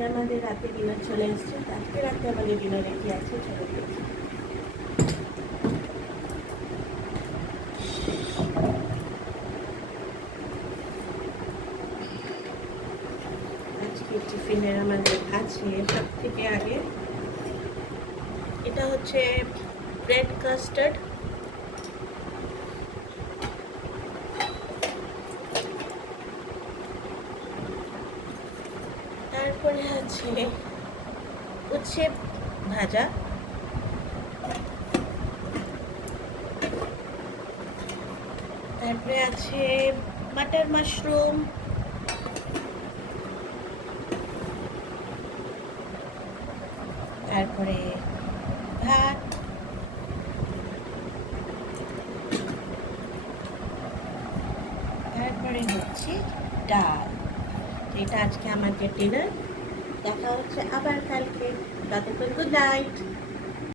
আজকে আমাদের রাতে ডিনার চলে এসছে। আজকে রাতে আমাদের ডিনারে কি আছে চলে গেছে। আজকে টিফিনের আমাদের আছে সব থেকে আগে এটা হচ্ছে ব্রেড কাস্টার্ড, তারপরে আছে উচ্ছে ভাজা, তারপরে আছে বাটার মাশরুম, তারপরে ভাত, তারপরে হচ্ছে ডাল। এটা আজকে আমাদের ডিনার। দেখা হচ্ছে আবার কালকে। ততক্ষণ গুড নাইট।